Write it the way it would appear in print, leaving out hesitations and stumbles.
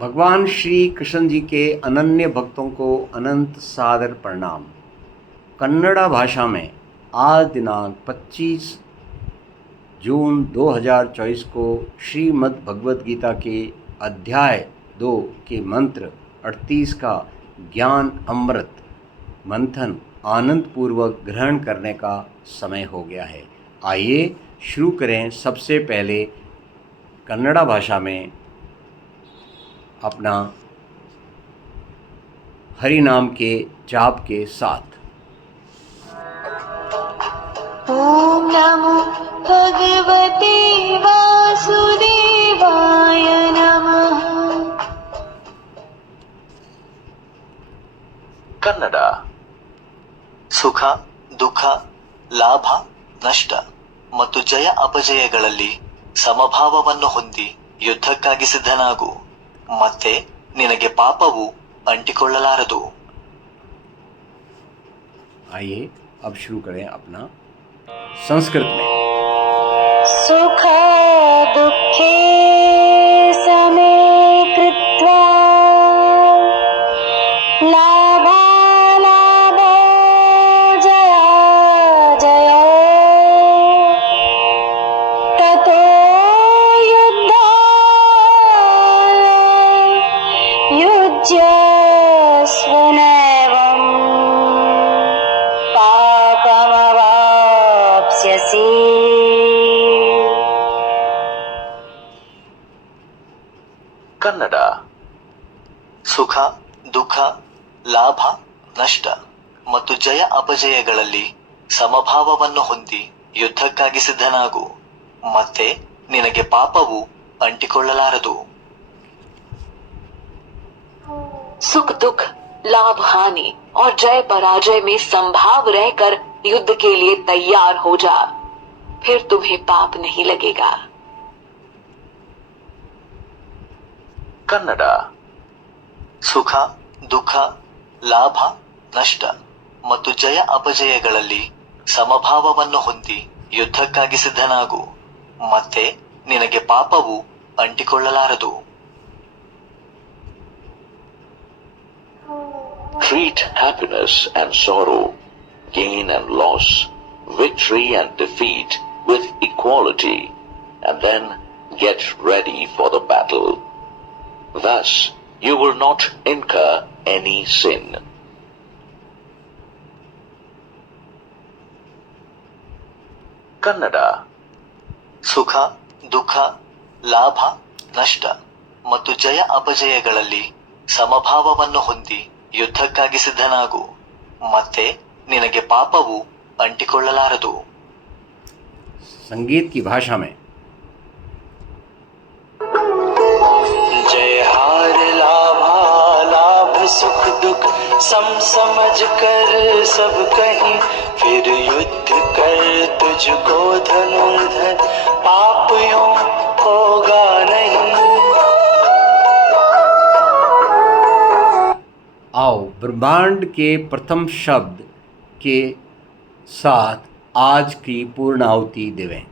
भगवान श्री कृष्ण जी के अनन्य भक्तों को अनंत सादर प्रणाम। कन्नड़ा भाषा में आज दिनांक 25 जून 2024 को श्रीमद् भगवद गीता के अध्याय 2 के मंत्र 38 का ज्ञान अमृत मंथन आनंद पूर्वक ग्रहण करने का समय हो गया है। आइए शुरू करें। सबसे पहले कन्नड़ा भाषा में अपना हरि नाम के जाप के साथ। ओम नमो भगवते वासुदेवाय नमः। ಕನ್ನಡ ಸುಖ ದುಃಖ ಲಾಭ ನಷ್ಟ ಮತ್ತು ಜಯ ಅಪಜಯಗಳಲ್ಲಿ ಸಮಭಾವವನ್ನು ಹೊಂದಿ ಯುದ್ಧಕ್ಕಾಗಿ ಸಿದ್ಧನಾಗು, ಮತ್ತೆ ನಿನಗೆ ಪಾಪವು ಅಂಟಿಕೊಳ್ಳಲಾರದು। आइए अब शुरू करें अपना संस्कृत में। सुख दुःखे समे कृत्वा लाभालाभो जया जयो ततो युद्धाय युज्यस्व नैवं पापमवाप्स्यसि। ಕನ್ನಡ ಸುಖ ದುಃಖ ಲಾಭ ನಷ್ಟ ಮತ್ತು ಜಯ ಅಪಜಯಗಳಲ್ಲಿ ಸಮಭಾವವನ್ನು ಹೊಂದಿ ಯುದ್ಧಕ್ಕಾಗಿ ಸಿದ್ಧನಾಗು, ಮತ್ತೆ ನಿನಗೆ ಪಾಪವು ಅಂಟಿಕೊಳ್ಳಲಾರದು। सुख दुख लाभ हानि और जय पराजय में संभाव रहकर युद्ध के लिए तैयार हो जा, फिर तुम्हें पाप नहीं लगेगा। ಕನ್ನಡ ಸುಖ ದುಃಖ ಲಾಭ ನಷ್ಟ ಮತ್ತು ಜಯ ಅಪಜಯಗಳಲ್ಲಿ ಸಮಭಾವವನ್ನು ಹೊಂದಿ ಯುದ್ಧಕ್ಕಾಗಿ ಸಿದ್ಧನಾಗು, ಮತ್ತೆ ನಿನಗೆ ಪಾಪವು ಅಂಟಿಕೊಳ್ಳಲಾರದು। Treat happiness and sorrow, gain and loss, victory and defeat with equality, and then get ready for the battle. Thus, you will not incur any sin. Kannada ಸುಖ ದುಃಖ ಲಾಭ ನಷ್ಟ ಮತ್ತು ಜಯ ಅಪಜಯಗಳಲ್ಲಿ ಸಮಭಾವವನ್ನು ಹೊಂದಿ ಯುದ್ಧಕ್ಕಾಗಿ ಸಿದ್ಧನಾಗು, ಮತ್ತೆ ನಿನಗೆ ಪಾಪವು ಅಂಟಿಕೊಳ್ಳಲಾರದು। संगीत की भाषा में। जय हार लाभा लाभ सुख दुख सम समझ कर सब कहीं, फिर युद्ध कर तुझको धनुर्धर पाप यूं होगा नहीं। आओ ब्रह्मांड के प्रथम शब्द के साथ आज की पूर्णाहुति देवें।